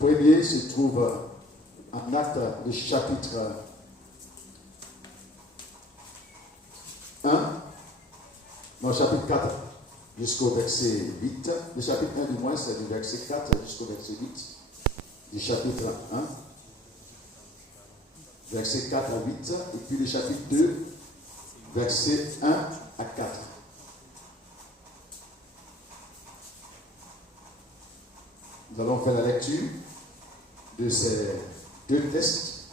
premier se trouve en Actes, le chapitre 1, non, chapitre 4, jusqu'au verset 8. Le chapitre 1 du moins, c'est du verset 4 jusqu'au verset 8 du chapitre 1. Verset 4 à 8, et puis le chapitre 2, verset 1 à 4. Nous allons faire la lecture de ces deux textes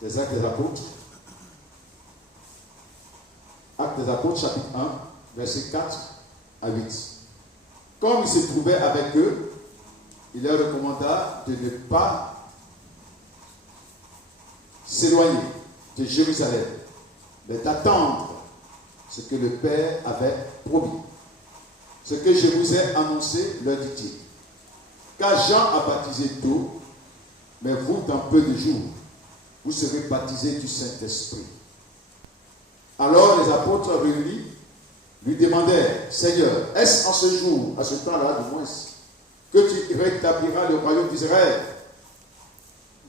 des Actes des Apôtres. Actes des Apôtres, chapitre 1, verset 4 à 8. Comme il se trouvait avec eux, il leur recommanda de ne pas s'éloigner de Jérusalem, mais d'attendre ce que le Père avait promis. Ce que je vous ai annoncé, leur dit-il. Car Jean a baptisé d'eau, mais vous, dans peu de jours, vous serez baptisés du Saint-Esprit. Alors les apôtres réunis lui demandèrent, Seigneur, est-ce en ce jour, à ce temps-là du moins, que tu rétabliras le royaume d'Israël?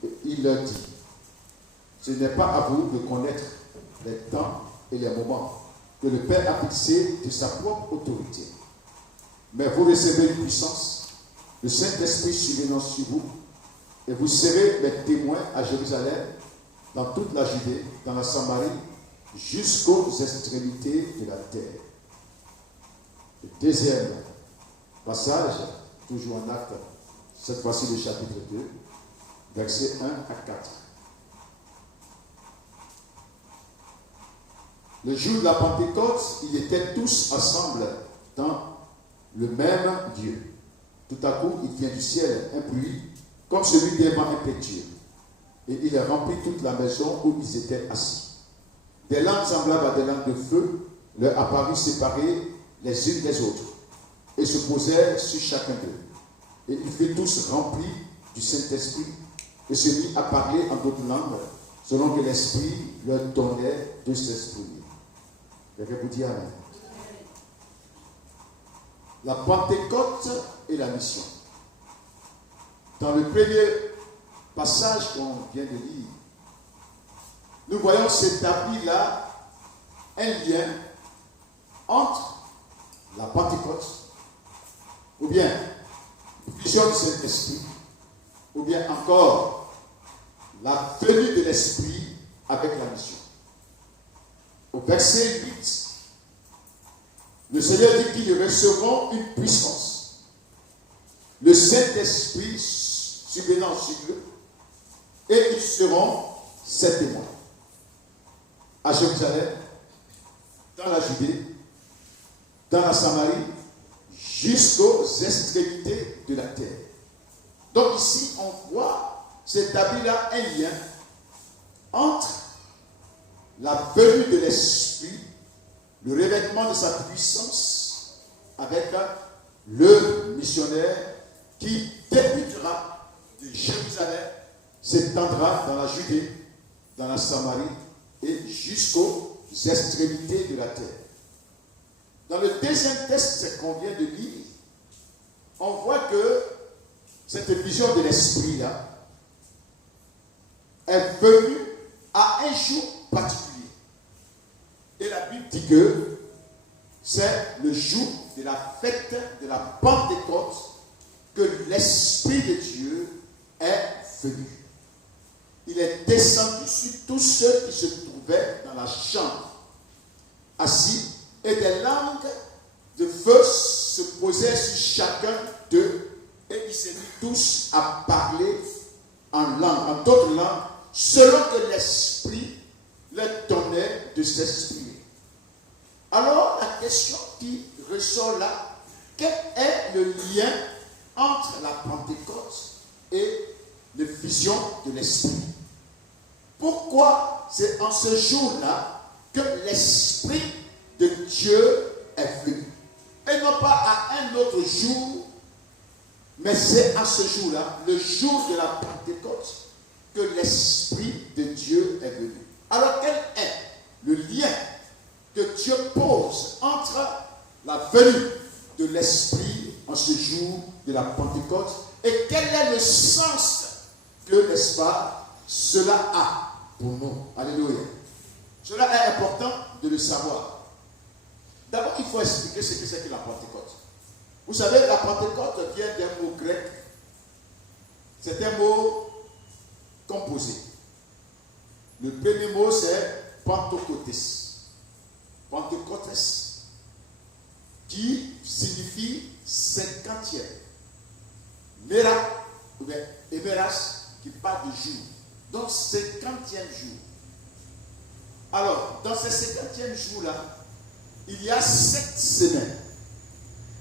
Et il leur dit, ce n'est pas à vous de connaître les temps et les moments que le Père a fixés de sa propre autorité. Mais vous recevez une puissance, le Saint-Esprit survenant sur vous, et vous serez mes témoins à Jérusalem, dans toute la Judée, dans la Samarie, jusqu'aux extrémités de la terre. Le deuxième passage, toujours en Acte, cette fois-ci le chapitre 2, versets 1 à 4. Le jour de la Pentecôte, ils étaient tous ensemble dans le même Dieu. Tout à coup, il vient du ciel un bruit comme celui d'un vent impétueux. Et il remplit toute la maison où ils étaient assis. Des langues semblables à des langues de feu leur apparurent séparées les unes des autres et se posèrent sur chacun d'eux. Et ils furent tous remplis du Saint-Esprit et se mirent à parler en d'autres langues selon que l'Esprit leur donnait de s'exprimer. Je vais vous dire amen. La Pentecôte et la mission. Dans le premier passage qu'on vient de lire, nous voyons s'établir là un lien entre la Pentecôte, ou bien vision du Saint-Esprit, ou bien encore la venue de l'Esprit avec la mission. Au verset 8, le Seigneur dit qu'ils recevront une puissance. Le Saint-Esprit subvenant sur eux, et ils seront ses témoins. À Jérusalem, dans la Judée, dans la Samarie, jusqu'aux extrémités de la terre. Donc ici, on voit s'établir là un lien entre la venue de l'Esprit, le revêtement de sa puissance avec le missionnaire qui débutera de Jérusalem, s'étendra dans la Judée, dans la Samarie et jusqu'aux extrémités de la terre. Dans le deuxième texte qu'on vient de lire, on voit que cette vision de l'Esprit-là est venue à un jour particulier. Et la Bible dit que c'est le jour de la fête de la Pentecôte que l'Esprit de Dieu est venu. Il est descendu sur tous ceux qui se trouvaient dans la chambre, assis, et des langues de feu se posaient sur chacun d'eux, et ils se mirent tous à parler en langue, en d'autres langues, selon que l'Esprit leur donnait de s'exprimer. Alors, la question qui ressort là, quel est le lien entre la Pentecôte et la vision de l'Esprit? Pourquoi c'est en ce jour-là que l'Esprit de Dieu est venu? Et non pas à un autre jour, mais c'est à ce jour-là, le jour de la Pentecôte, que l'Esprit de Dieu est venu. Alors quel est le lien que Dieu pose entre la venue de l'Esprit en ce jour de la Pentecôte et quel est le sens que, n'est-ce pas, cela a pour nous. Alléluia. Cela est important de le savoir. D'abord, il faut expliquer ce que c'est que la Pentecôte. Vous savez, la Pentecôte vient d'un mot grec. C'est un mot composé. Le premier mot, c'est Pentecotes. Pentecotes, qui signifie 50e. Mera, ou bien Emeras, qui parle de jour. Donc, 50e jour. Alors, dans ces 50e jours-là, il y a 7 semaines.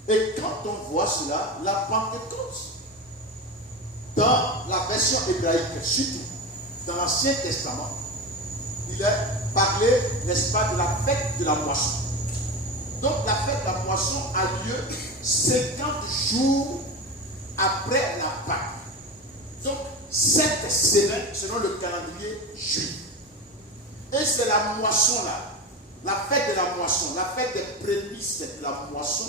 Et quand on voit cela, la Pentecôte, dans la version hébraïque, surtout dans l'Ancien Testament, il est parlé, n'est-ce pas, de la fête de la moisson. Donc la fête de la moisson a lieu 50 jours après la Pâque. Donc 7 semaines selon le calendrier juif. Et c'est la moisson là, la fête de la moisson, la fête des prémices de la moisson,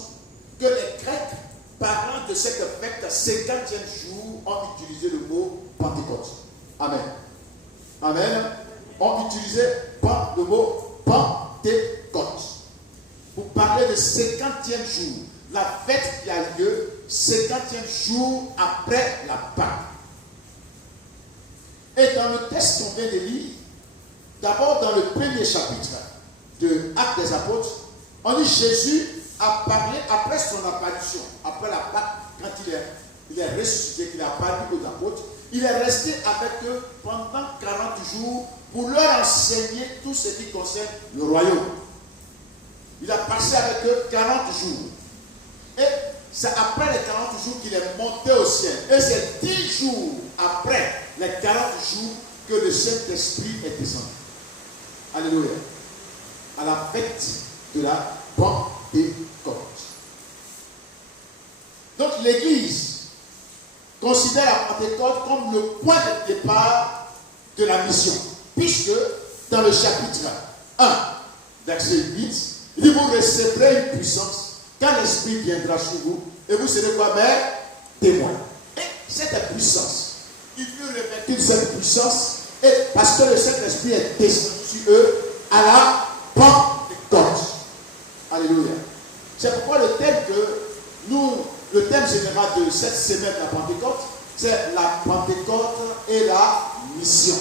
que les Grecs, parlant de cette fête 50e jour, ont utilisé le mot Pentecôte. Amen. Amen. Ont utilisé le mot Pentecôte. Pour parler de 50e jour, la fête qui a lieu 50e jour après la Pâque. Et dans le texte qu'on vient de lire, d'abord dans le premier chapitre de Actes des Apôtres, on dit Jésus a parlé après son apparition, après la Pâque, quand il est ressuscité, qu'il a parlé aux apôtres, il est resté avec eux pendant 40 jours pour leur enseigner tout ce qui concerne le royaume. Il a passé avec eux 40 jours. Et c'est après les 40 jours qu'il est monté au ciel. Et c'est 10 jours après les 40 jours que le Saint-Esprit est descendu. Alléluia. À la fête de la Pentecôte. Donc l'Église considère la Pentecôte comme le point de départ de la mission. Puisque dans le chapitre 1, verset 8, il dit vous recevrez une puissance quand l'Esprit viendra sur vous et vous serez quoi, mes témoins. Et cette puissance, il fut revêtu de cette puissance et parce que le Saint-Esprit est descendu sur eux à la Pentecôte. Alléluia. C'est pourquoi le thème général de cette semaine de la Pentecôte, c'est la Pentecôte et la mission.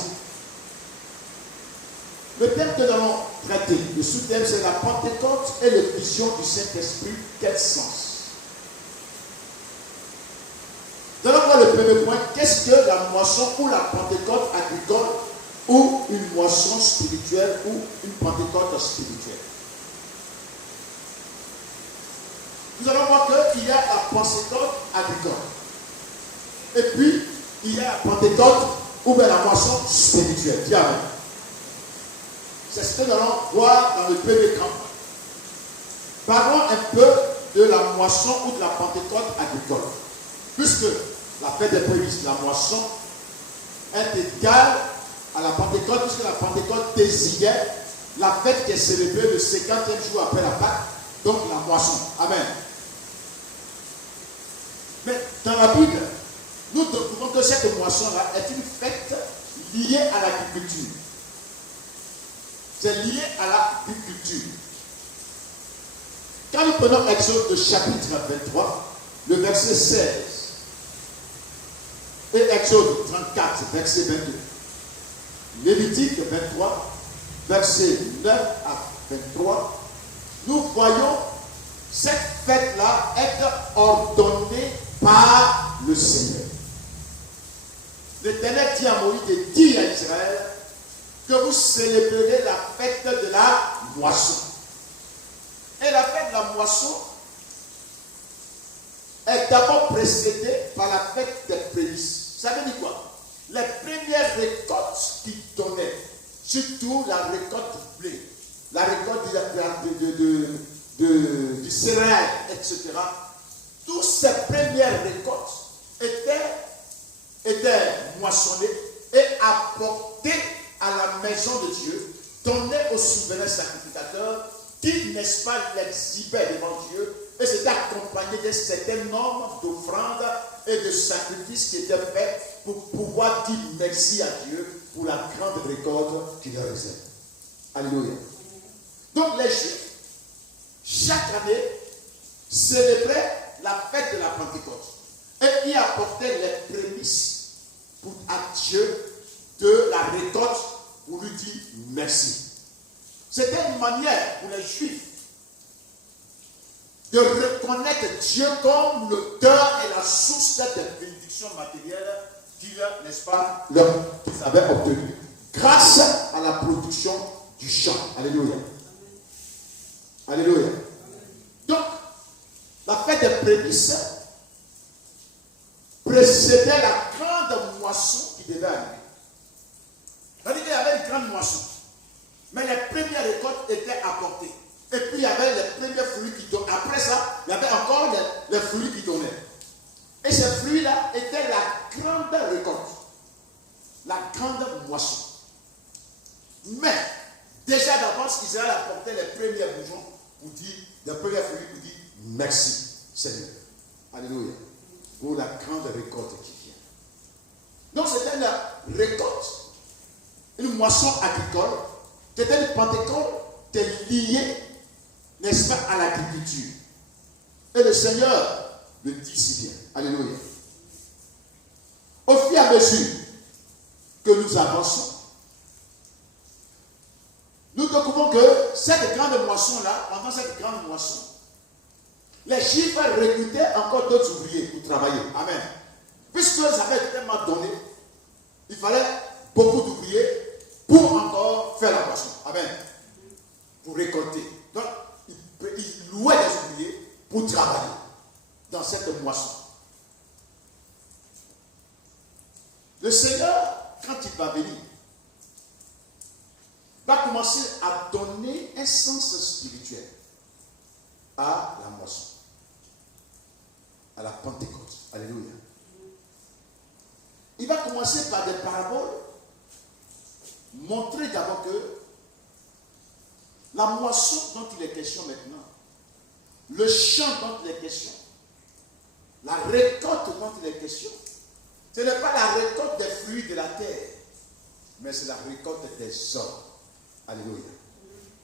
Le thème que nous allons traiter, le sous-thème, c'est la Pentecôte et les missions du Saint-Esprit. Quel sens? Nous allons voir le premier point. Qu'est-ce que la moisson ou la Pentecôte agricole ou une moisson spirituelle ou une Pentecôte spirituelle? Nous allons voir qu'il y a la Pentecôte agricole. Et puis, il y a la Pentecôte ou bien la moisson spirituelle. Dis amen. C'est ce que nous allons voir dans le premier camp. Parlons un peu de la moisson ou de la Pentecôte agricole. Puisque la fête des prémices, la moisson, est égale à la Pentecôte, puisque la Pentecôte désignait la fête qui est célébrée le 50e jour après la Pâque, donc la moisson. Amen. Mais dans la Bible, nous trouvons que cette moisson-là est une fête liée à l'agriculture. C'est lié à l'agriculture. Quand nous prenons Exode chapitre 23, le verset 16, et Exode 34, verset 22, Lévitique 23, verset 9 à 23, nous voyons cette fête-là être ordonnée par le Seigneur. L'Éternel dit à Moïse de dire à Israël que vous célébrerez la fête de la moisson. Et la fête de la moisson est d'abord précédée par la fête des prémices. Ça veut dire quoi? Les premières récoltes qui donnaient, surtout la récolte du blé, la récolte du céréal, etc. Toutes ces premières récoltes étaient moissonnées et apportées à la maison de Dieu, données au souverain sacrificateur qui, n'est-ce pas, l'exhibait devant Dieu et c'était accompagné d'un certain nombre d'offrandes et de sacrifices qui étaient faits pour pouvoir dire merci à Dieu pour la grande récolte qu'il leur réserve. Alléluia. Donc les Juifs, chaque année, célébraient la fête de la Pentecôte et y apportaient les prémices à Dieu de la récolte pour lui dire merci. C'était une manière pour les Juifs de reconnaître Dieu comme l'auteur et la source des bénédictions matérielles qu'ils, n'est-ce pas, qu'ils avaient obtenues grâce à la production du champ. Alléluia. Alléluia. Donc, la fête des prémices précédait la grande moisson qui devait arriver. C'est-à-dire qu'il y avait une grande moisson. Mais les premières récoltes étaient apportées. Et puis il y avait les premiers fruits qui donnaient. Après ça, il y avait encore les fruits qui donnaient. Et ces fruits-là étaient la grande récolte. La grande moisson. Mais, déjà d'avance, Israël apportait les premiers bourgeons pour dire, les premiers fruits pour dire merci, Seigneur. Alléluia. Pour la grande récolte qui vient. Donc c'était une récolte, une moisson agricole, c'était une Pentecôte qui est liée, n'est-ce pas, à l'agriculture. Et le Seigneur le dit si bien. Alléluia. Au fur et à mesure que nous avançons, nous découvrons que cette grande moisson-là, pendant cette grande moisson, les Juifs recrutaient encore d'autres ouvriers pour travailler. Amen. Puisque ils avaient tellement donné, il fallait beaucoup d'ouvriers pour encore faire la moisson. Amen. Pour récolter. Donc, ils louaient des ouvriers pour travailler dans cette moisson. Le Seigneur, quand il va venir, va commencer à donner un sens spirituel à la moisson, à la Pentecôte. Alléluia. Il va commencer par des paraboles, montrer d'abord que la moisson dont il est question maintenant, le champ dont il est question, la récolte dont il est question, ce n'est pas la récolte des fruits de la terre, mais c'est la récolte des hommes. Alléluia.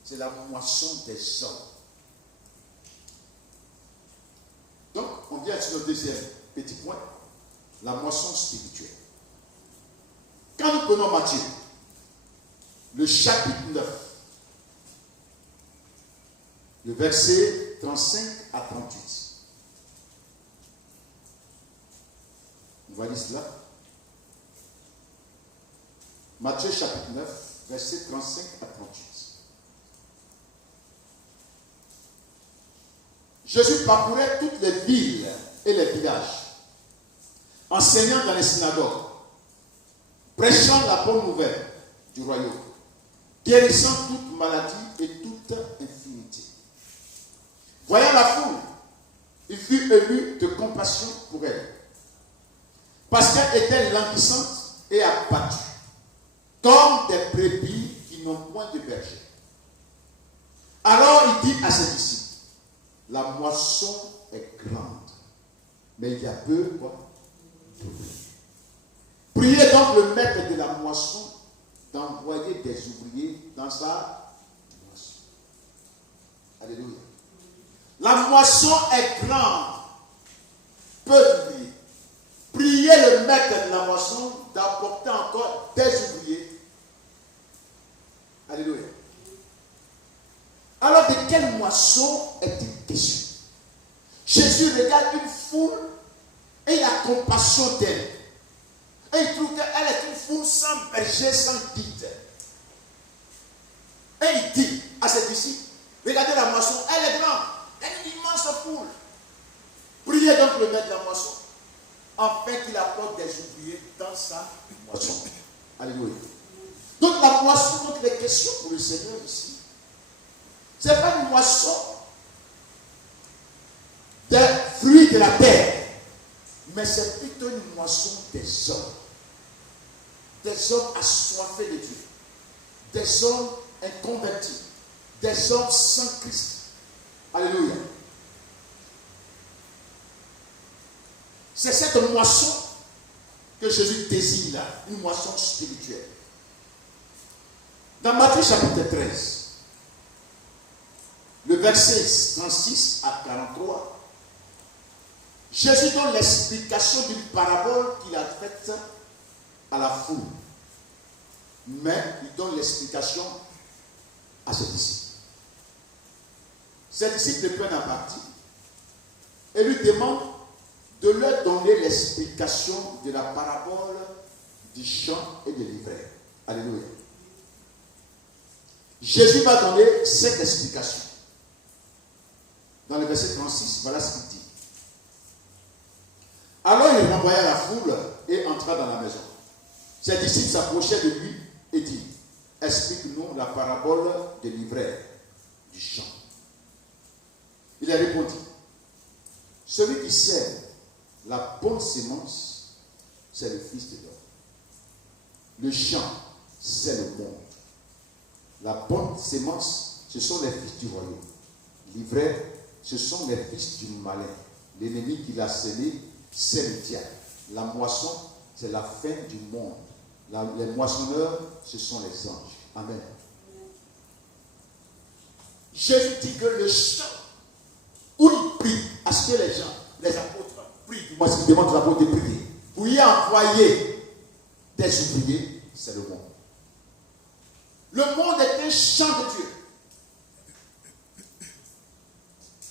C'est la moisson des hommes. Donc, on vient sur le deuxième petit point, la moisson spirituelle. Quand nous prenons Matthieu, le chapitre 9, le verset 35 à 38. On va lire cela. Matthieu chapitre 9, verset 35 à 38. Jésus parcourait toutes les villes et les villages, enseignant dans les synagogues, prêchant la bonne nouvelle du royaume, guérissant toute maladie et toute infirmité. Voyant la foule, il fut ému de compassion pour elle, parce qu'elle était languissante et abattue, comme des brebis qui n'ont point de berger. Alors il dit à ses disciples, la moisson est grande, mais il y a peu quoi d'ouvriers. Priez donc le maître de la moisson d'envoyer des ouvriers dans sa moisson. Alléluia. La moisson est grande, peu d'ouvriers. Priez le maître de la moisson d'apporter encore des ouvriers. Alléluia. Alors de quelle moisson est-il question? Jésus regarde une foule et il a compassion d'elle. Et il trouve qu'elle est une foule sans berger, sans guide. Et il dit à ses disciples, regardez la moisson, elle est grande, elle est une immense foule. Priez donc le maître de la moisson, afin qu'il apporte des ouvriers dans sa moisson. Alléluia. Donc la moisson, donc les questions pour le Seigneur ici, ce n'est pas une moisson des fruits de la terre, mais c'est plutôt une moisson des hommes. Des hommes assoiffés de Dieu, des hommes inconvertis, des hommes sans Christ. Alléluia. C'est cette moisson que Jésus désigne là, une moisson spirituelle. Dans Matthieu chapitre 13, le verset 36 à 43, Jésus donne l'explication d'une parabole qu'il a faite à la foule. Mais il donne l'explication à ses disciples. Ses disciples le prennent en partie et lui demandent de leur donner l'explication de la parabole du champ et de l'ivraie. Alléluia. Jésus va donner cette explication. Dans le verset 36, voilà ce qu'il dit. Alors il renvoya la foule et entra dans la maison. Ses disciples s'approchaient de lui et dit, explique-nous la parabole de l'ivraie du champ. Il a répondu, celui qui sème la bonne sémence, c'est le Fils de l'homme. Le champ, c'est le monde. La bonne sémence, ce sont les fils du royaume. L'ivraie, ce sont les fils du malin. L'ennemi qui l'a semé, c'est le diable. La moisson, c'est la fin du monde. Les moissonneurs, ce sont les anges. Amen. Jésus dit que le champ où il prie à ce que les gens, les apôtres, prient. Moi, ce qu'il demande aux apôtres de prier. Pour y envoyer des ouvriers, c'est le monde. Le monde est un champ de Dieu.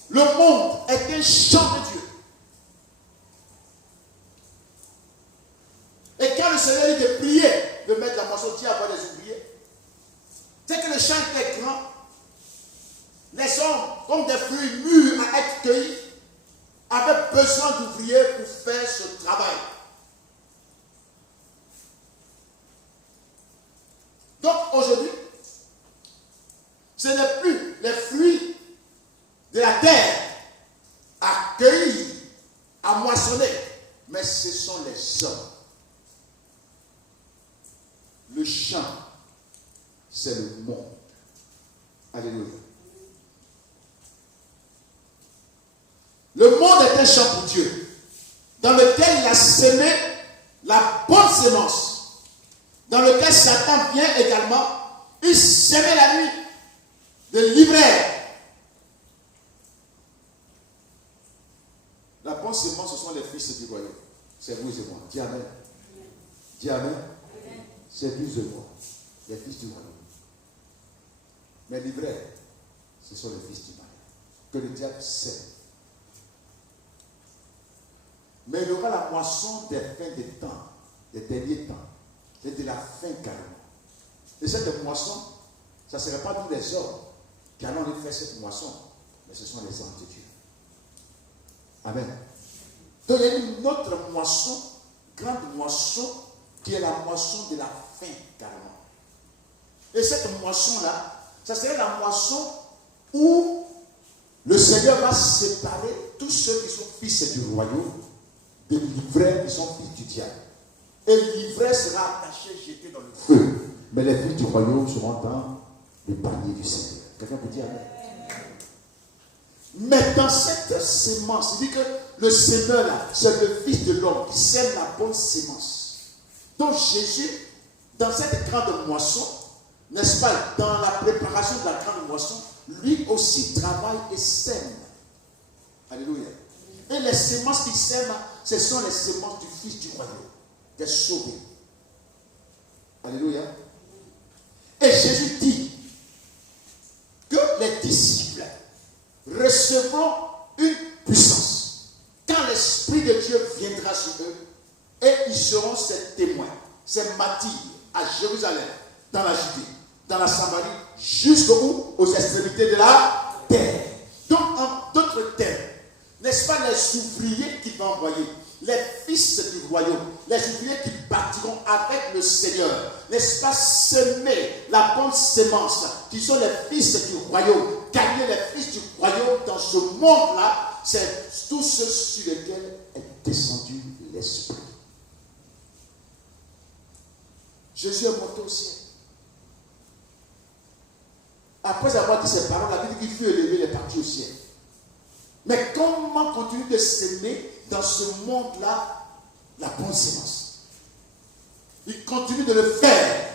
Le monde est un champ de Dieu. Et quand le Seigneur dit de prier, de mettre la moisson, Dieu avoir des ouvriers, c'est que le champ était grand. Les hommes, comme des fruits mûrs à être cueillis, avaient besoin d'ouvriers pour faire ce travail. Donc aujourd'hui, ce n'est plus les fruits de la terre à cueillir, à moissonner, mais ce sont les hommes. Le champ, c'est le monde. Alléluia. Le monde est un champ pour Dieu, dans lequel il a semé la bonne sémence, dans lequel Satan vient également, il sème la nuit de l'ivraie. La bonne sémence, ce sont les fils du royaume. C'est vous et moi. Dis Amen. Dis Amen. C'est vous et moi, les fils du royaume. Mais l'ivraie, ce sont les fils du mal, que le diable sème. Mais il y aura la moisson des fins des temps, des derniers temps. C'est de la fin carrément. Et cette moisson, ça ne serait pas tous les hommes qui allons faire cette moisson, mais ce sont les anges de Dieu. Amen. Donc il y a une autre moisson, grande moisson, qui est la moisson de la fin carrément. Et cette moisson-là, ça serait la moisson où le Seigneur va séparer tous ceux qui sont fils du royaume de l'ivraie qui sont fils du diable. Et l'ivraie sera attaché, jeté dans le feu. Mais les fils du royaume seront dans le panier du Seigneur. Quelqu'un peut dire Amen. Mais dans cette sémence, il dit que le semeur là, c'est le Fils de l'homme qui sème la bonne sémence. Donc Jésus, dans cette grande moisson, n'est-ce pas, dans la préparation de la grande moisson, lui aussi travaille et sème. Alléluia. Et les semences qu'il sème, ce sont les semences du Fils du royaume, des sauvés. Alléluia. Et Jésus dit que les disciples recevront une puissance quand l'Esprit de Dieu viendra sur eux, et ils seront ses témoins, ses martyrs à Jérusalem, dans la Judée, dans la Samarie, jusqu'aux extrémités de la terre. Donc, en d'autres termes, n'est-ce pas les ouvriers qu'il va envoyer, les fils du royaume, les ouvriers qui bâtiront avec le Seigneur, n'est-ce pas semer la bonne sémence, qui sont les fils du royaume, gagner les fils du royaume dans ce monde-là, c'est tous ceux sur lesquels est descendu l'Esprit. Jésus est monté au ciel. Après avoir dit ces paroles, la Bible dit qu'il fut élevé, il est parti au ciel. Mais comment continuer de s'aimer dans ce monde-là, la bonne sémence? Il continue de le faire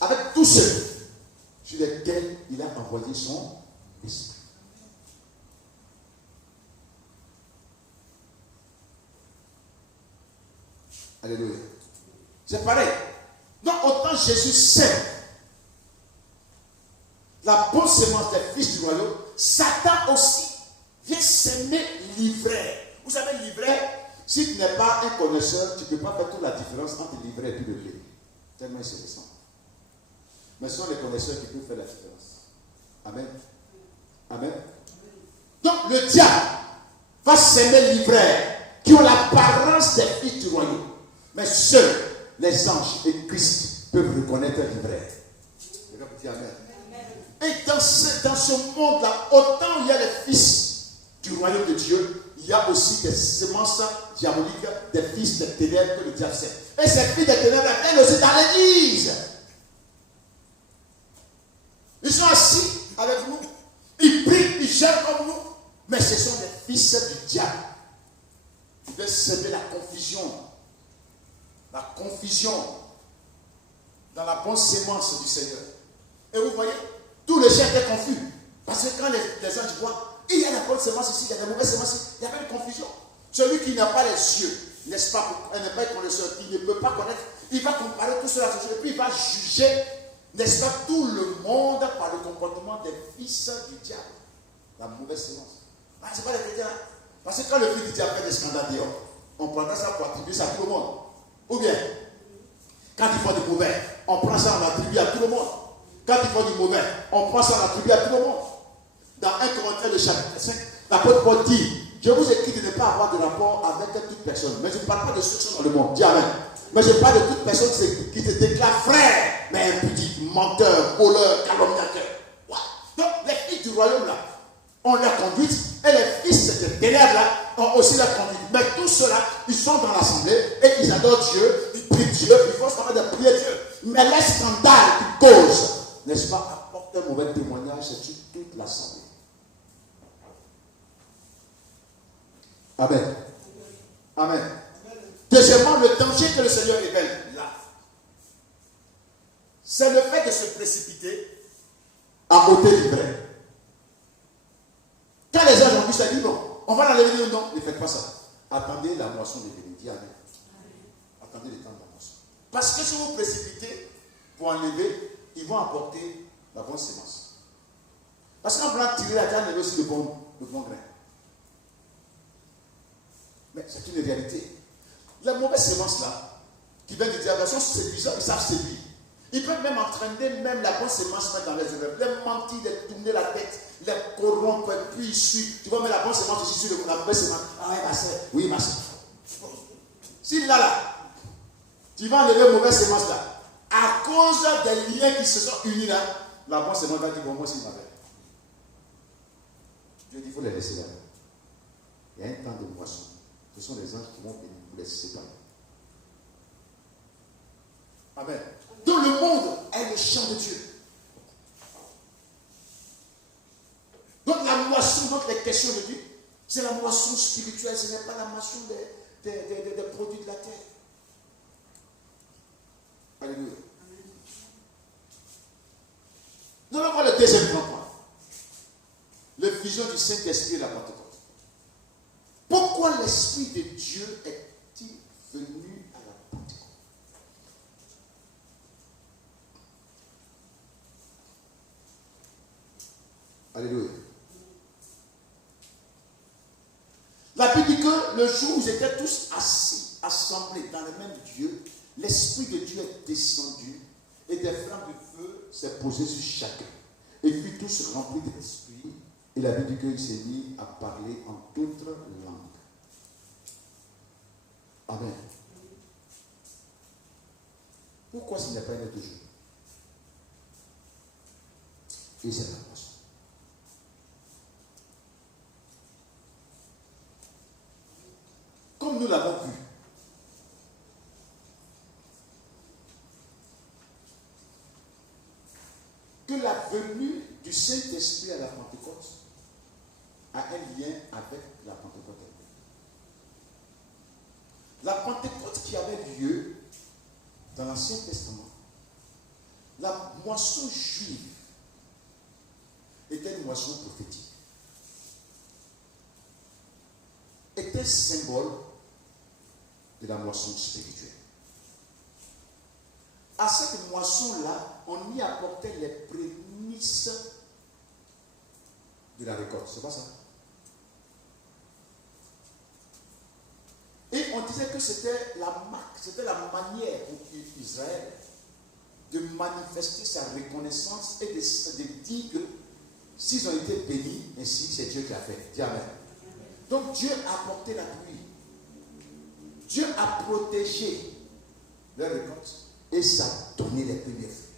avec tous ceux sur lesquels il a envoyé son esprit. Alléluia. C'est pareil. Donc autant Jésus sème la bonne sémence des fils du royaume, Satan aussi vient s'aimer l'ivraie. Vous savez, l'ivraie, si tu n'es pas un connaisseur, tu ne peux pas faire toute la différence entre l'ivraie et puis le lait. Tellement c'est récent. Mais ce sont les connaisseurs qui peuvent faire la différence. Amen. Amen. Donc le diable va s'aimer l'ivraie qui ont l'apparence des fils du royaume. Mais seuls les anges et Christ peuvent reconnaître l'ivraie. Amen. Et dans ce monde-là, autant il y a les fils du royaume de Dieu, il y a aussi des semences diaboliques, des fils des ténèbres que le diable sait. Et ces fils des ténèbres viennent aussi dans l'église. Ils sont assis avec nous, ils prient, ils gèrent comme nous, mais ce sont des fils du diable. Ils veulent semer la confusion dans la bonne sémence du Seigneur. Et vous voyez, tout le chef est confus. Parce que quand les anges voient, il y a la bonne sémence ici, il y a la mauvaise sémence ici, il y avait une confusion. Celui qui n'a pas les yeux, n'est-ce pas, n'est pas un connaisseur, qui ne peut pas connaître, il va comparer tout cela, et puis il va juger, n'est-ce pas, tout le monde par le comportement des fils du diable. La mauvaise sémence. Ah, ce n'est pas les chrétiens. Parce que quand le fils du diable fait des scandales dehors, on prendra ça pour attribuer ça à tout le monde. Ou bien, quand ils font du mauvais, on prend ça en attribue à tout le monde. Quand ils font du mauvais, on prend ça en attribue à tout le monde. Dans 1 Corinthiens, le chapitre 5, l'apôtre Paul dit, je vous écris de ne pas avoir de rapport avec toute personne. Mais je ne parle pas de ceux qui sont dans le monde. Dis Amen. Mais je parle de toute personne qui se déclare frère, mais impudique, menteur, voleur, calomniateur. Ouais. Donc, les fils du royaume là, ont leur conduite, et les fils de ténèbres là, ont aussi leur conduite. Mais tous ceux-là, ils sont dans l'assemblée, et ils adorent Dieu, ils prient Dieu, ils font ce qu'on de prier Dieu. Mais les scandales qu'ils causent, n'est-ce pas, apportent un mauvais témoignage sur toute l'assemblée. Amen. Amen. Deuxièmement, le danger que le Seigneur révèle là, c'est le fait de se précipiter à ôter l'ivraie. Quand les gens ont vu ça, ils disent non, on va l'enlever ou non, ne faites pas ça. Attendez la moisson de venir. Dis Amen. Attendez le temps de la moisson. Parce que si vous précipitez pour enlever, ils vont apporter la bonne sémence. Parce qu'en voulant tirer la terre, il y a aussi le bon grain. Mais c'est une réalité. Les mauvaises sémences là, qui viennent du diable, sont séduisants, ils savent séduire. Ils peuvent même entraîner même la bonne sémence dans les erreurs. Les mentir, les tourner la tête, les corrompre, puis ils suivent. Tu vois, mais la bonne sémence ici sur la mauvaise sémence. Ah oui, ma soeur. Oui, ma soeur. S'il là, tu vas enlever la mauvaise sémence là. À cause des liens qui se sont unis là, la bonne sémence va dire bon, moi aussi, ma belle. Dieu dit, il faut les laisser là. Il y a un temps de moisson. Ce sont les anges qui vont venir vous les séparer. Amen. Donc le monde est le champ de Dieu. Donc la moisson, donc les questions de Dieu, c'est la moisson spirituelle, ce n'est pas la moisson des produits de la terre. Alléluia. Nous allons voir le deuxième grand point. Le vision du Saint-Esprit et la Pentecôte. Pourquoi l'Esprit de Dieu est-il venu à la Pentecôte? Alléluia. La Bible dit que le jour où ils étaient tous assis, assemblés dans le même Dieu, l'Esprit de Dieu est descendu et des flammes de feu s'est posé sur chacun. Et puis tous remplis de l'Esprit. Et la Bible dit qu'il s'est mis à parler en d'autres langues. Amen. Pourquoi s'il n'y a pas un autre jour? Et c'est la réponse. Comme nous l'avons vu, que la venue du Saint-Esprit à la Pentecôte a un lien avec la Pentecôte. La Pentecôte qui avait lieu dans l'Ancien Testament, la moisson juive était une moisson prophétique. Était symbole de la moisson spirituelle. À cette moisson-là, on y apportait les prémices de la récolte. C'est pas ça? Et on disait que c'était la marque, c'était la manière pour Israël de manifester sa reconnaissance et de dire que s'ils ont été bénis, ainsi c'est Dieu qui a fait. Dis Amen. Donc Dieu a apporté la pluie. Dieu a protégé leur récolte et ça a donné les premiers fruits.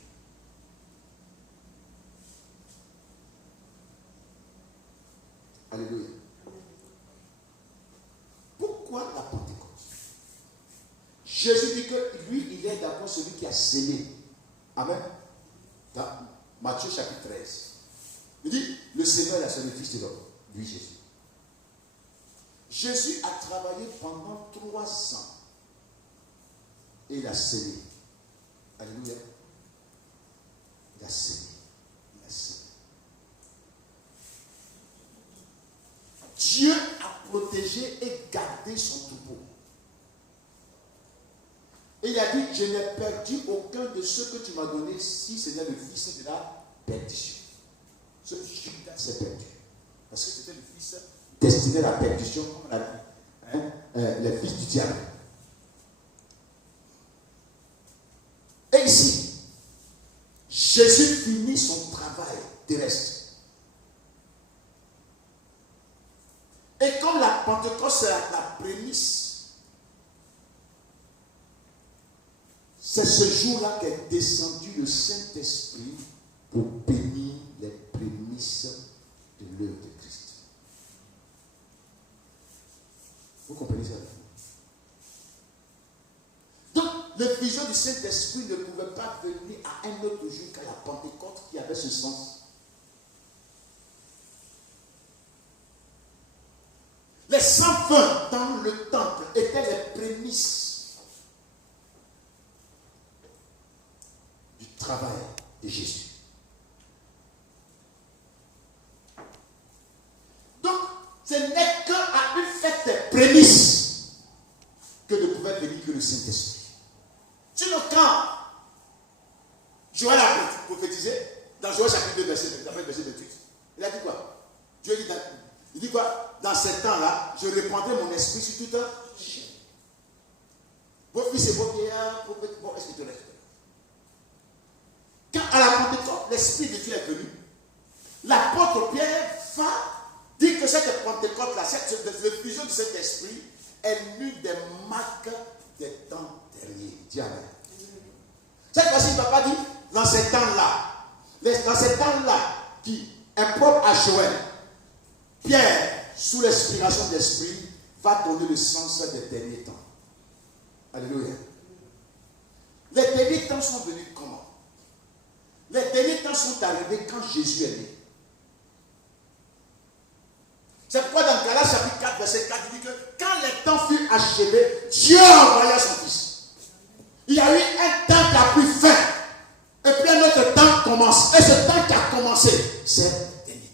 Alléluia. Pourquoi la Pentecôte? Jésus dit que lui, il est d'abord celui qui a scellé. Amen. Dans Matthieu chapitre 13. Il dit, le Seigneur est le Fils de l'homme. Lui, Jésus. Jésus a travaillé pendant 3 ans. Et il a scellé. Alléluia. Il a scellé. Il a scellé. Dieu a protégé et gardé son troupeau. Et il a dit, je n'ai perdu aucun de ceux que tu m'as donné si c'était le fils de la perdition. Ce Judas s'est perdu. Parce que c'était le fils destiné à la perdition, comme on a dit, le fils du diable. Et ici, Jésus finit son travail terrestre. Et comme la Pentecôte, c'est la prémisse, c'est ce jour-là qu'est descendu le Saint-Esprit pour bénir les prémices de l'œuvre de Christ. Vous comprenez ça? Donc, l'effusion du Saint-Esprit ne pouvait pas venir à un autre jour qu'à la Pentecôte qui avait ce sens. Les 120 dans le temple étaient les prémices du travail de Jésus. Donc, ce n'est qu'à une fête prémisse que ne pouvait venir que le Saint-Esprit. Sinon, quand Joël a prophétisé, dans Joël chapitre 2, verset 28, il a dit quoi? Dieu dit il dit quoi? Dans ces temps-là, je répandrai mon esprit sur toute chair. Vos fils et vos vieillards, bon, est-ce que tu restes? Quand à la Pentecôte, l'Esprit de Dieu est venu, l'apôtre Pierre va dire que cette Pentecôte-là, cette fusion de cet esprit, est l'une des marques des temps derniers. Dis Amen. Cette fois-ci, il ne va pas dire dans ces temps-là. Dans ces temps-là, qui est propre à Joël, Pierre, sous l'inspiration de l'Esprit, va donner le sens des derniers temps. Alléluia. Les derniers temps sont venus comment? Les derniers temps sont arrivés quand Jésus est né. C'est pourquoi dans Galates chapitre 4, verset 4, il dit que quand les temps furent achevés, Dieu envoya son Fils. Il y a eu un temps qui a pris fin. Et puis un autre temps commence. Et ce temps qui a commencé, c'est le dernier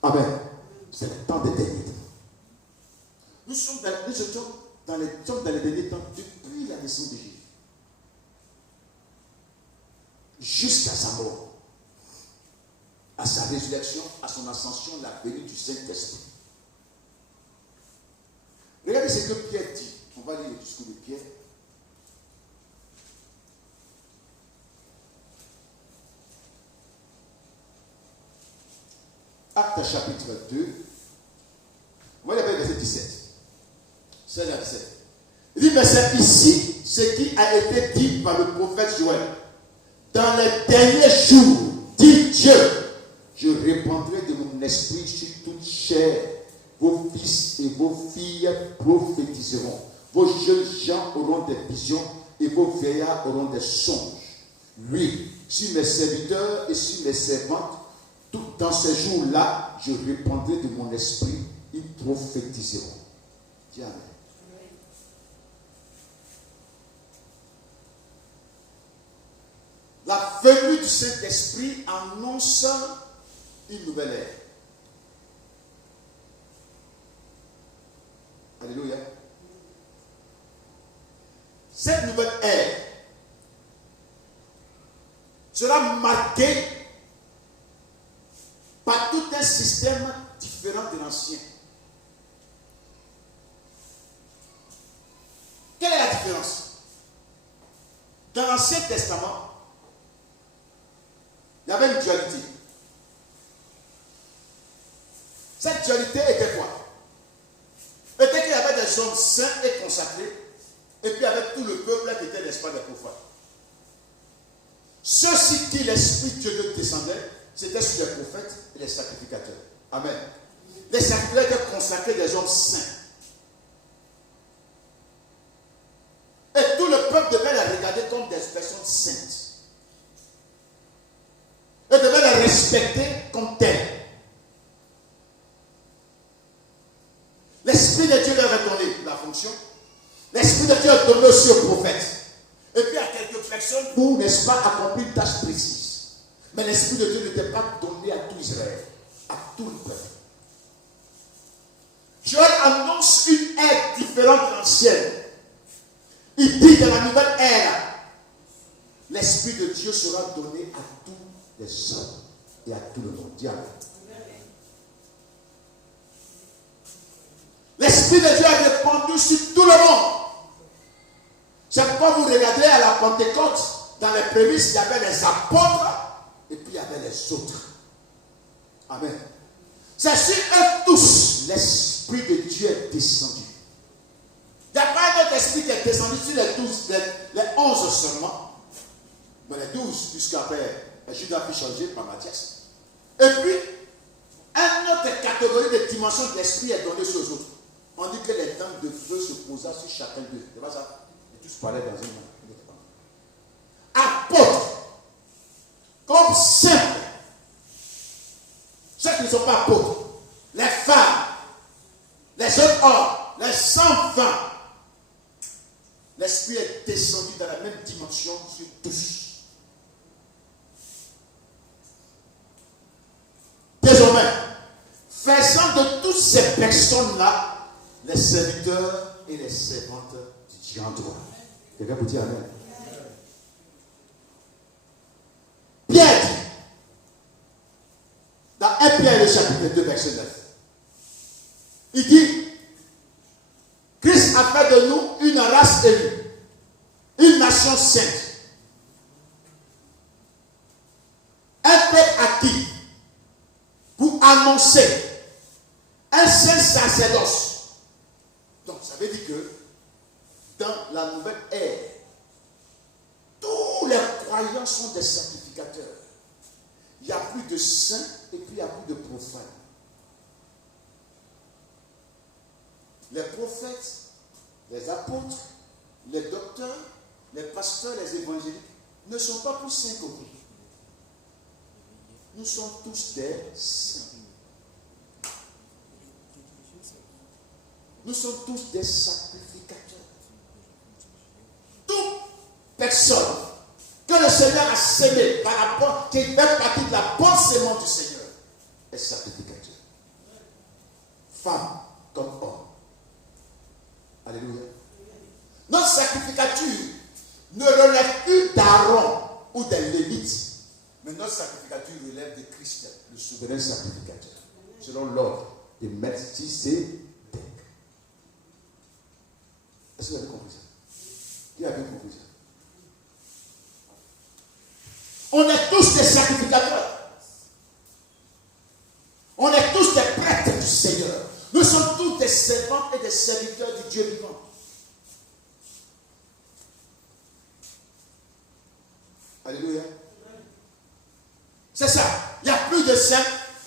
temps. Amen. C'est le temps des derniers temps. Nous sommes dans les derniers temps depuis la naissance de Jésus. Jusqu'à sa mort. À sa résurrection, à son ascension, la venue du Saint-Esprit. Regardez ce que Pierre dit. On va lire le discours de Pierre. Actes chapitre 2. On va lire le verset 17. 16 à 17. Il dit, mais c'est ici ce qui a été dit par le prophète Joël. Dans les derniers jours, dit Dieu, je répandrai de mon esprit sur toute chair. Vos fils et vos filles prophétiseront. Vos jeunes gens auront des visions et vos vieillards auront des songes. Oui, sur mes serviteurs et sur mes servantes, dans ces jours-là, je répandrai de mon esprit, ils prophétiseront. Dis Amen. La venue du Saint-Esprit annonce une nouvelle ère. Alléluia. Cette nouvelle ère sera marquée par tout un système différent de l'ancien. Quelle est la différence? Dans l'Ancien Testament, il y avait une dualité. Cette dualité était quoi? Peut-être qu'il y avait des hommes saints et consacrés, et puis avec tout le peuple qui était l'espoir des prophètes. Ceux-ci qui l'Esprit de Dieu descendait, c'était sur les prophètes et les sacrificateurs. Amen. Les sacrificateurs étaient consacrés des hommes saints. Et tout le peuple devait les regarder comme des personnes saintes. Et devait les respecter comme tels. L'Esprit de Dieu leur a donné la fonction. L'Esprit de Dieu a donné aussi aux prophètes. Et puis à quelques personnes pour, n'est-ce pas, accomplir une tâche précise. Mais l'Esprit de Dieu n'était pas donné à tout Israël, à tout le peuple. Joël annonce une ère différente de l'ancienne. Il dit que la nouvelle ère, l'Esprit de Dieu sera donné à tous les hommes et à tout le monde. Dis Amen. L'Esprit de Dieu a répandu sur tout le monde. C'est pourquoi vous regardez à la Pentecôte, dans les prémices, il y avait les apôtres et puis il y avait les autres. Amen. C'est sur eux tous, l'Esprit de Dieu est descendu. Il n'y a pas un autre esprit qui est descendu sur les 12, les 11 seulement. Mais les 12, puisqu'après, Judas a pu changer par Matthias. Et puis, une autre catégorie de dimension de l'esprit est donnée sur les autres. On dit que les lampes de feu se posaient sur chacun d'eux. C'est pas ça? Et tous parlaient dans un monde. Apôtres, comme simples, ceux qui ne sont pas apôtres, les femmes, les jeunes hommes, les sans femmes, l'esprit est descendu dans la même dimension sur tous. Désormais, faisant de toutes ces personnes-là les serviteurs et les servantes du Dieu en toi. Quelqu'un peut dire Amen. Pierre dit, dans 1 Pierre le chapitre 2, verset 9, il dit, Christ a fait de nous une race élue, une nation sainte, un peuple acquis pour annoncer un saint sacerdoce. Donc, ça veut dire que dans la nouvelle ère, tous les croyants sont des sacrificateurs. Il n'y a plus de saints et puis il n'y a plus de profanes. Les prophètes, les apôtres, les docteurs, les pasteurs, les évangéliques ne sont pas plus saints que vous. Nous sommes tous des saints. Nous sommes tous des sacrificateurs. Toute personne que le Seigneur a sémée par rapport, qui fait partie de la bonne sémence du Seigneur, est sacrificateur. Femme comme homme. Alléluia. Notre sacrificature ne relève plus d'Aaron ou des Lévites, mais notre sacrificature relève de Christ, le souverain sacrificateur, selon l'ordre de Melchisédek. Est-ce que vous avez compris ça? Qui a bien compris ça? On est tous des sacrificateurs. On est tous des prêtres du Seigneur. Nous sommes tous des servants et des serviteurs du Dieu vivant. Alléluia. C'est ça. Il n'y a plus de saints,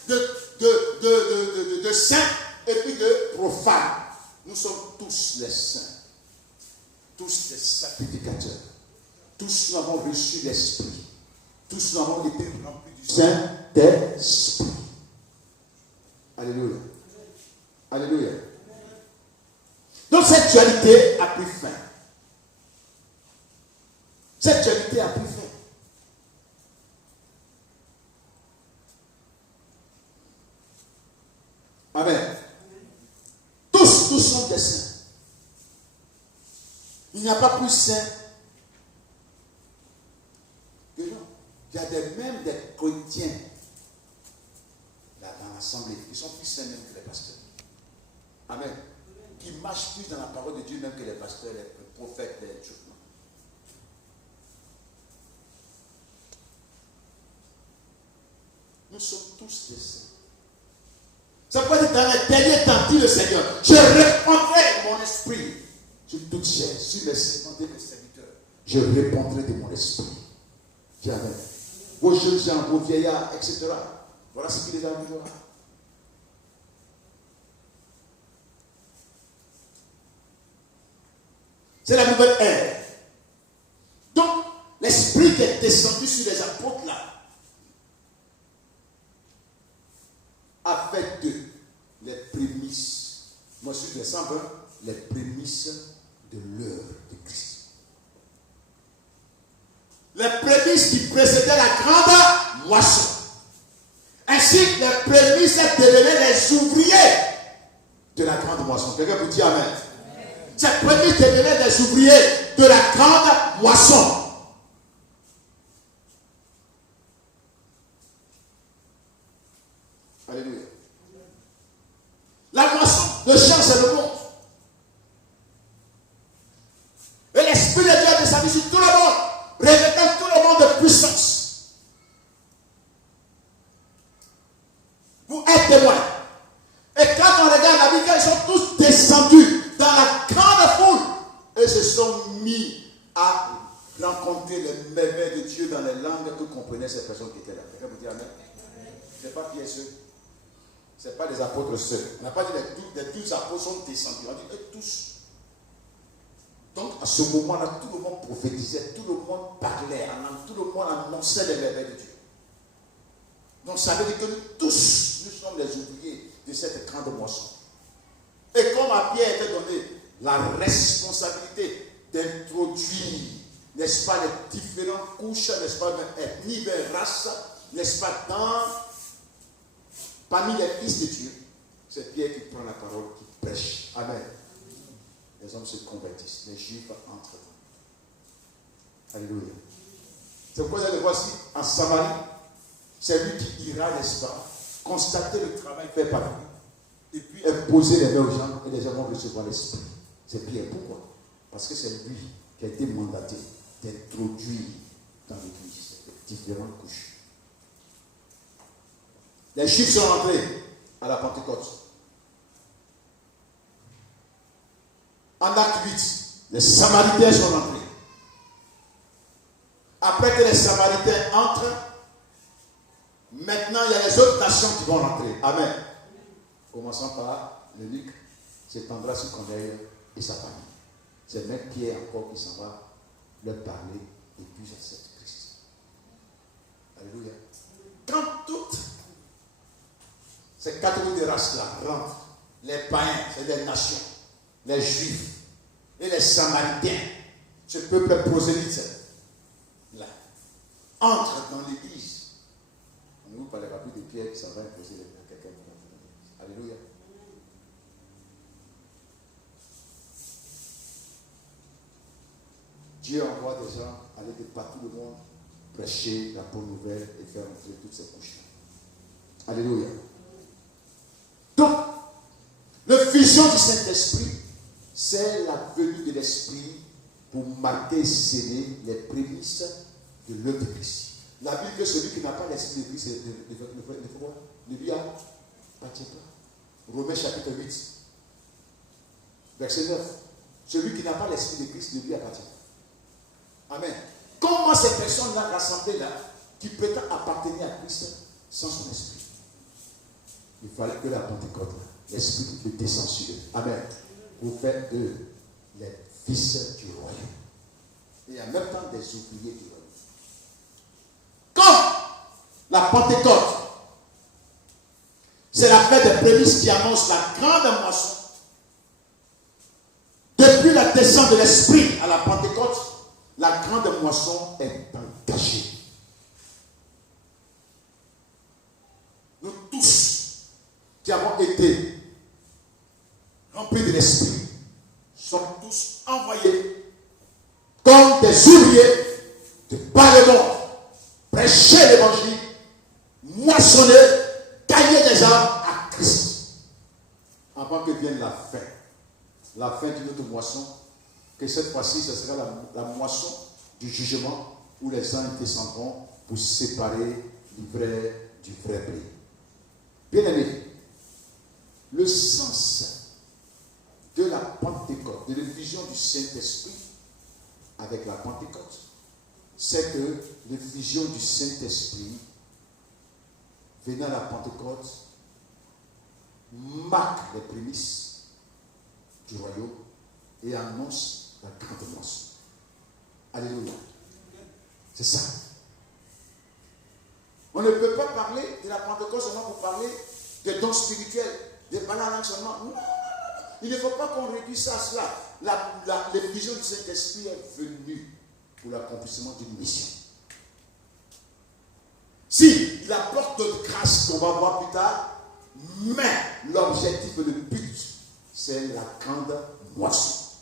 de saints et puis de profanes. Nous sommes tous les saints. Tous des sacrificateurs. Tous nous avons reçu l'Esprit. Tous nous avons été remplis du Saint-Esprit. Alléluia. Alléluia. Donc cette dualité a pris fin. Cette dualité a pris fin. Amen. Tous sont des saints. Il n'y a pas plus saint que non. Il y a même des chrétiens là dans l'assemblée qui sont plus saints même que les pasteurs. Amen. Qui marchent plus dans la parole de Dieu même que les pasteurs, les prophètes, les dieux. Nous sommes tous des saints. Ça peut dire dans les derniers temps, dit le Seigneur, je répandrai mon esprit sur toute chair, sur les servantes et les serviteurs. Je répandrai de mon esprit. Jamais. Vos jeunes gens, vos vieillards, etc. Voilà ce qui les arrivera. C'est la nouvelle ère. Donc, l'esprit qui est descendu sur les apôtres là a fait d'eux les prémices. Moi, je suis descendant, les prémices de l'œuvre de Christ. Les prémices qui précédaient la grande moisson. Ainsi, les prémices devenaient les ouvriers de la grande moisson. Quelqu'un peut dire Amen. Ces prémices devenaient les ouvriers de la grande moisson. Alléluia. La moisson, le champ, c'est le monde. Et l'Esprit de Dieu est descendu sur tout le monde, revêtant tout le monde de puissance. Vous êtes témoins. Et quand on regarde la Bible, ils sont tous descendus dans la grande foule et se sont mis à rencontrer les merveilles de Dieu dans les langues que comprenaient ces personnes qui étaient là. Quelqu'un vous dit Amen? Ce n'est pas qui est seul. Ce n'est pas des apôtres seuls. On n'a pas dit les 12 apôtres sont descendus. On dit tous. Donc à ce moment-là, tout le monde prophétisait, tout le monde parlait, tout le monde annonçait les merveilles de Dieu. Donc ça veut dire que nous tous, nous sommes les ouvriers de cette grande moisson. Et comme à Pierre était donné la responsabilité d'introduire, n'est-ce pas, les différentes couches, n'est-ce pas, ethnies, races, n'est-ce pas, parmi les fils de Dieu, c'est Pierre qui prend la parole, qui prêche. Amen. Les hommes se convertissent, les Juifs entrent. Alléluia. C'est pourquoi vous allez voir ici, en Samarie, c'est lui qui ira, n'est-ce pas, constater le travail fait par lui, et puis imposer les mains aux gens, et les gens vont recevoir l'esprit. C'est Pierre. Pourquoi? Parce que c'est lui qui a été mandaté d'introduire dans l'église les différentes couches. Les Juifs sont rentrés à la Pentecôte. En acte 8, les Samaritains sont rentrés. Après que les Samaritains entrent, maintenant il y a les autres nations qui vont rentrer. Amen. Commençons par le Luc, s'étendra sur Corneille et sa famille. C'est même Pierre encore qui s'en va leur parler et puis j'accepte Christ. Alléluia. Quand toutes ces catégories de races-là rentrent, les païens, c'est les nations, les Juifs et les Samaritains, ce peuple prosélyte là, entrent dans l'église. On ne vous parlera plus de Pierre qui s'en va imposer quelqu'un pour l'église. Alléluia. Dieu envoie des gens aller de partout le monde prêcher la bonne nouvelle et faire entrer toutes ces couches. Alléluia. Donc, le fusion du Saint-Esprit, c'est la venue de l'Esprit pour marquer et sceller les prémices de l'œuvre de Christ. La Bible dit que celui qui n'a pas l'Esprit de Christ ne lui appartient pas. Romains chapitre 8, verset 9. Celui qui n'a pas l'Esprit de Christ ne lui appartient pas. Amen. Comment ces personnes-là rassemblées là, qui prétendent appartenir à Christ sans son esprit? Il fallait que la Pentecôte, l'Esprit de descende sur eux. Amen. Pour faire d'eux les fils du royaume. Et en même temps des ouvriers du royaume. Quand la Pentecôte, c'est la fête des prémices qui annonce la grande moisson. Depuis la descente de l'Esprit à la Pentecôte, la grande moisson est engagée. Nous tous qui avons été remplis de l'Esprit sommes tous envoyés comme des ouvriers de par le monde, prêcher l'évangile, moissonner, tailler des arbres à Christ. Avant que vienne la fin d'une autre moisson, que cette fois-ci, ce sera la moisson du jugement où les anges descendront pour séparer l'ivraie du vrai blé. Bien-aimés, le sens de la Pentecôte, de l'effusion du Saint-Esprit avec la Pentecôte, c'est que l'effusion du Saint-Esprit venant à la Pentecôte marque les prémices du royaume et annonce la grande moisson. Alléluia. C'est ça. On ne peut pas parler de la Pentecôte seulement pour parler des dons spirituels, des parler en langue seulement. Non. Il ne faut pas qu'on réduise ça à cela. L'effusion du Saint-Esprit est venue pour l'accomplissement d'une mission. Si, il apporte d'autres grâces qu'on va voir plus tard, mais l'objectif et le but, c'est la grande moisson.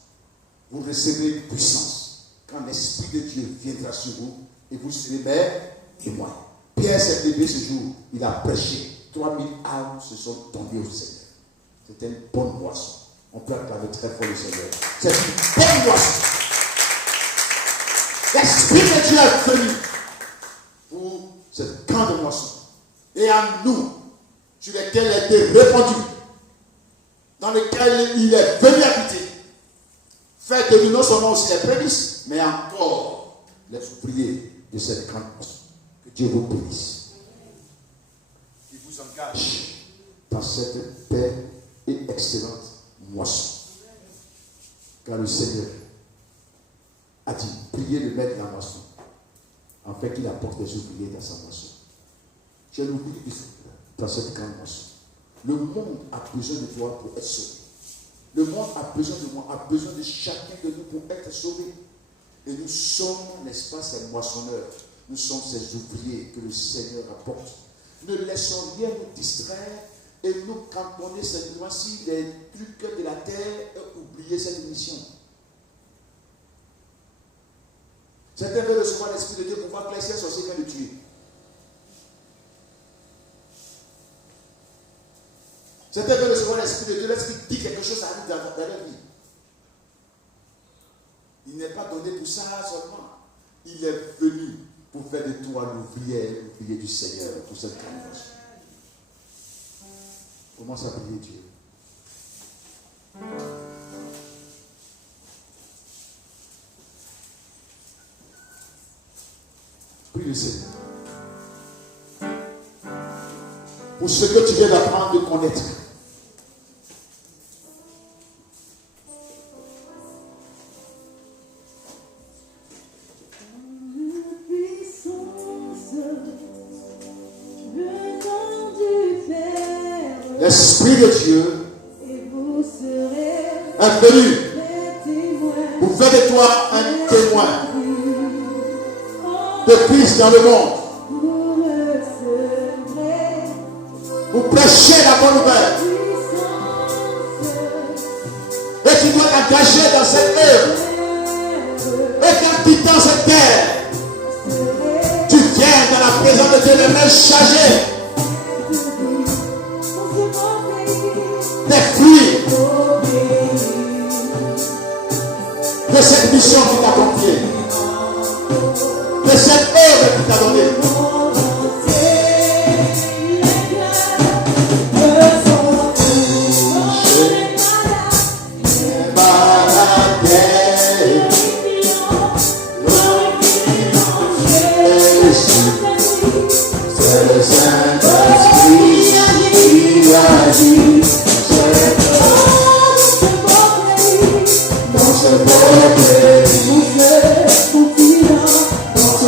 Vous recevez une puissance quand l'Esprit de Dieu viendra sur vous et vous serez mère et moi. Pierre s'est levé ce jour, il a prêché. 3000 âmes se sont données au Seigneur. C'était une bonne moisson. On peut acclamer très fort le Seigneur. C'est une bonne moisson. L'Esprit de Dieu est venu pour cette grande moisson. Et à nous, sur lesquels il a été répandu, dans lesquels il est venu habiter. Faites de nous non seulement aussi les prémices, mais encore les ouvriers de cette grande moisson. Que Dieu vous bénisse. Qui vous engage dans cette belle et excellente moisson. Car le Seigneur a dit, priez le maître de la moisson, afin qu'il apporte des ouvriers dans sa moisson. J'ai l'ouvrier dans cette grande moisson. Le monde a besoin de toi pour être sauvé. Le monde a besoin de moi, a besoin de chacun de nous pour être sauvé. Et nous sommes, n'est-ce pas, ces moissonneurs. Nous sommes ces ouvriers que le Seigneur apporte. Ne laissons rien nous distraire et nous cantonner seulement si les trucs de la terre et oublier cette mission. Certains veulent recevoir l'Esprit de Dieu pour voir que les ciels sorciers viennent le tuer. Certains veulent recevoir l'Esprit de Dieu, l'Esprit dit quelque chose arrive dans leur vie. Il n'est pas donné pour ça seulement. Il est venu pour faire de toi l'ouvrier du Seigneur pour cette grande moisson. Commence à prier Dieu. Prie le Seigneur. Pour ce que tu viens d'apprendre de connaître. L'Esprit de Dieu est venu pour faire de toi un témoin de Christ dans le monde. Pour prêcher la bonne nouvelle. Et tu dois t'engager dans cette œuvre. Et quand tu tends cette terre, tu viens dans la présence de Dieu les mains chargées. Des fruits de cette mission qui t'a confiée, de cette œuvre qui t'a donnée. Dans ce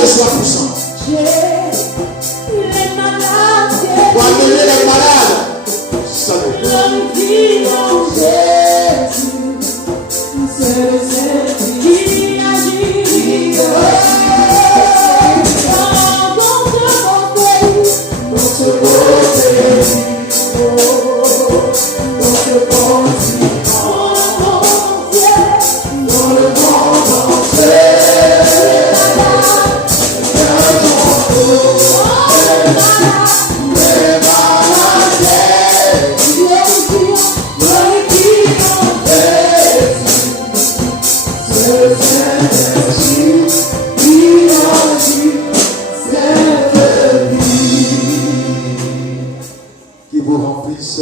je sois puissant. Pour amener les malades. Salut. Qui vous remplisse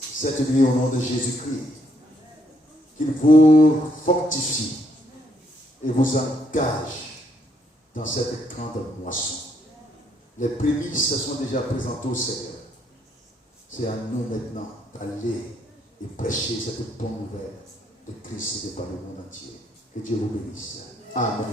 cette nuit au nom de Jésus-Christ. Qu'il vous fortifie et vous engage dans cette grande moisson. Les prémices sont déjà présentées au Seigneur. C'est à nous maintenant d'aller et prêcher cette bonne nouvelle de Christ et de par le monde entier. Que Dieu vous bénisse. Amen.